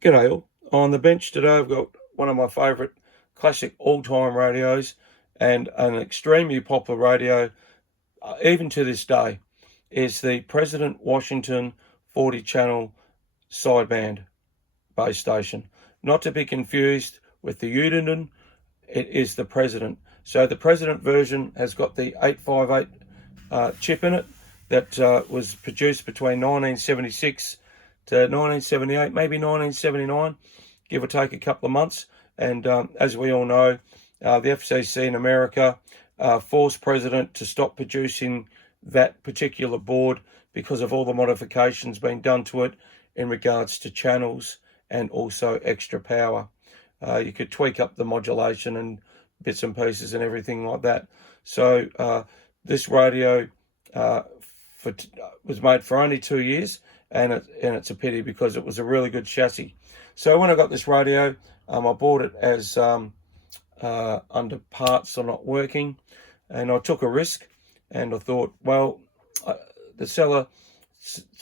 G'day all. On the bench today I've got one of my favourite classic all-time radios and an extremely popular radio, even to this day, is the President Washington 40-channel sideband base station. Not to be confused with the Uniden, it is the President. So the President version has got the 858 chip in it that was produced between 1976 to 1978, maybe 1979, give or take a couple of months. And as we all know, the FCC in America forced President to stop producing that particular board because of all the modifications being done to it in regards to channels and also extra power. You could tweak up the modulation and bits and pieces and everything like that. So this radio was made for only 2 years, and it's a pity because it was a really good chassis. So when I got this radio, I bought it as under parts are not working, and I took a risk, and I thought, well, the seller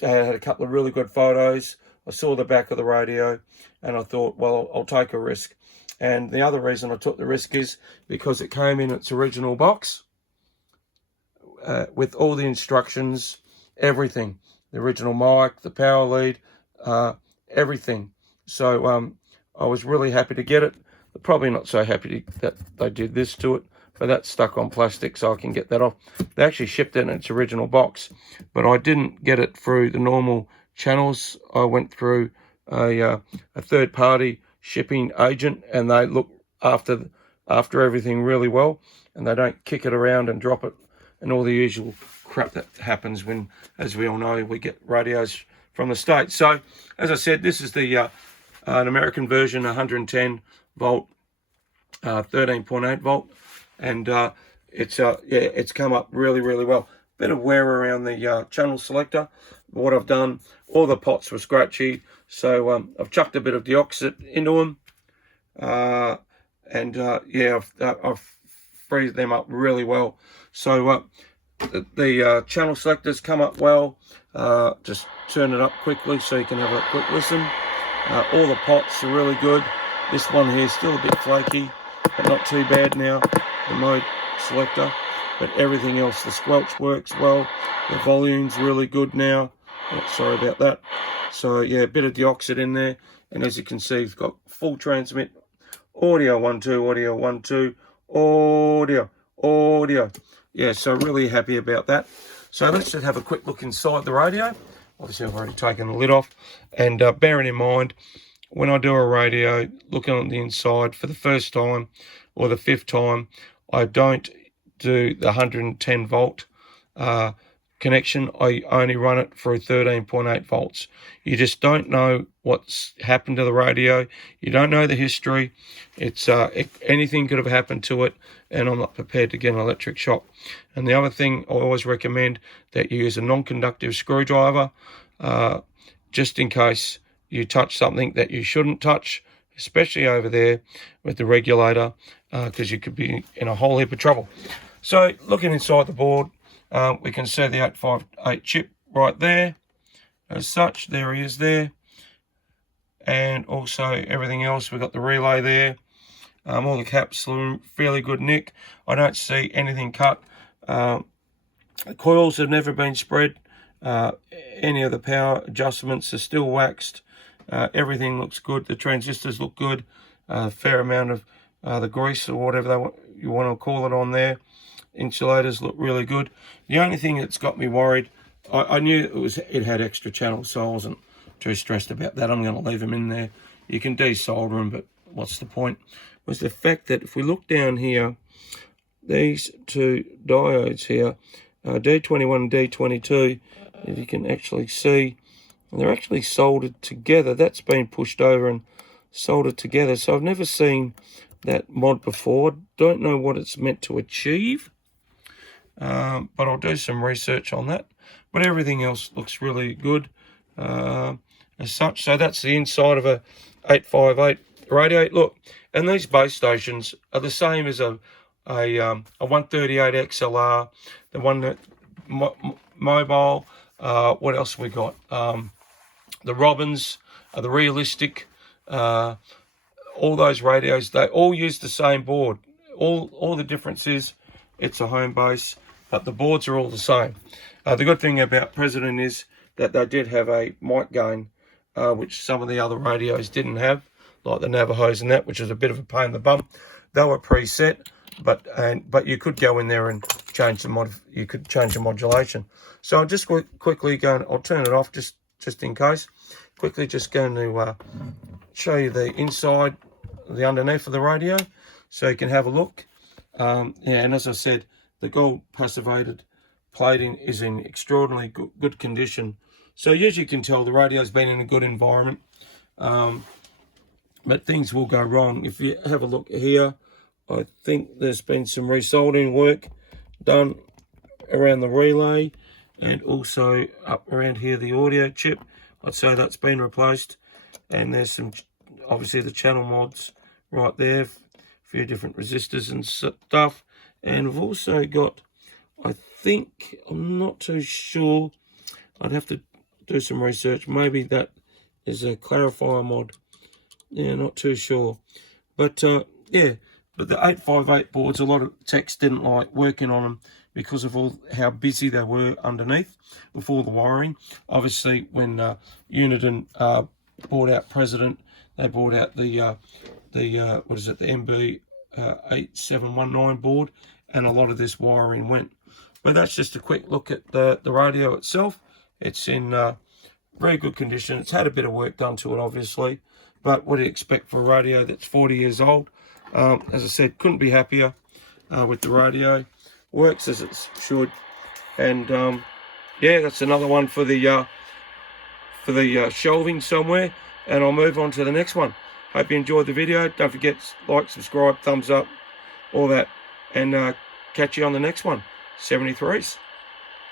had a couple of really good photos. I saw the back of the radio, and I thought, well, I'll take a risk. And the other reason I took the risk is because it came in its original box with all the instructions, everything. The original mic, the power lead, everything. So I was really happy to get it. Probably not so happy that they did this to it, but that's stuck on plastic, so I can get that off. They actually shipped it in its original box, but I didn't get it through the normal channels. I went through a third-party shipping agent, and they look after everything really well, and they don't kick it around and drop it and all the usual crap that happens when, as we all know, we get radios from the States. So, as I said, this is the an American version, 110 volt, 13.8 volt, and it's come up really well. Bit of wear around the channel selector. What I've done, all the pots were scratchy, so I've chucked a bit of deoxit into them, I've freed them up really well. So the channel selectors come up well. Just turn it up quickly so you can have a quick listen. All the pots are really good. This one here is still a bit flaky, but not too bad now, the mode selector. But everything else, the squelch works well. The volume's really good now. Oh, sorry about that. So yeah, a bit of deoxit in there. And as you can see, it's got full transmit, audio 1, 2, audio 1, 2, audio. Yeah, so really happy about that. So let's just have a quick look inside the radio. Obviously, I've already taken the lid off. And bearing in mind, when I do a radio, looking on the inside for the first time or the fifth time, I don't do the 110 volt connection. I only run it through 13.8 volts. You just don't know what's happened to the radio. You don't know the history. It's anything could have happened to it, and I'm not prepared to get an electric shock. And the other thing, I always recommend that you use a non-conductive screwdriver, just in case you touch something that you shouldn't touch, especially over there with the regulator, because you could be in a whole heap of trouble. So looking inside the board, we can see the 858 chip right there. As such, there he is there. And also everything else, we've got the relay there. All the caps are in fairly good nick. I don't see anything cut. The coils have never been spread. Any of the power adjustments are still waxed. Everything looks good. The transistors look good. Fair amount of the grease or whatever you want to call it on there. Insulators look really good. The only thing that's got me worried, I knew it had extra channels, so I wasn't too stressed about that. I'm going to leave them in there. You can desolder them, but what's the point? Was the fact that if we look down here, these two diodes here, D21 and D22, if you can actually see, they're actually soldered together. That's been pushed over and soldered together. So I've never seen that mod before. Don't know what it's meant to achieve, but I'll do some research on that. But everything else looks really good as such. So that's the inside of a 858 radio. Look, and these base stations are the same as a 138 XLR, the one that mobile. What else we got? The Robins, the Realistic, all those radios, they all use the same board. All the difference is it's a home base, but the boards are all the same. The good thing about President is that they did have a mic gain, which some of the other radios didn't have, like the Navajos and that, which is a bit of a pain in the bum. They were preset, but you could go in there and change the modulation. So I'll just quickly go and I'll turn it off just in case. Quickly just going to show you the inside, the underneath of the radio, so you can have a look. Yeah, and as I said, the gold passivated plating is in extraordinarily good condition. So usually you can tell the radio's been in a good environment, but things will go wrong. If you have a look here, I think there's been some resoldering work done around the relay and also up around here, the audio chip. I'd say that's been replaced. And there's some, obviously the channel mods right there, a few different resistors and stuff. And we've also got, I think, I'm not too sure, I'd have to do some research. Maybe that is a clarifier mod. Yeah, not too sure. But yeah, but the 858 boards, a lot of techs didn't like working on them because of how busy they were underneath with all the wiring. Obviously, when Uniden bought out President, they bought out the what is it, the MB 8719 board, and a lot of this wiring went. But that's just a quick look at the radio itself. It's in very good condition. It's had a bit of work done to it, obviously, but what do you expect for a radio that's 40 years old? As I said, couldn't be happier with the radio. Works as it should, and yeah, that's another one for the shelving somewhere, and I'll move on to the next one. Hope you enjoyed the video. Don't forget, like, subscribe, thumbs up, all that, and catch you on the next one. 73s.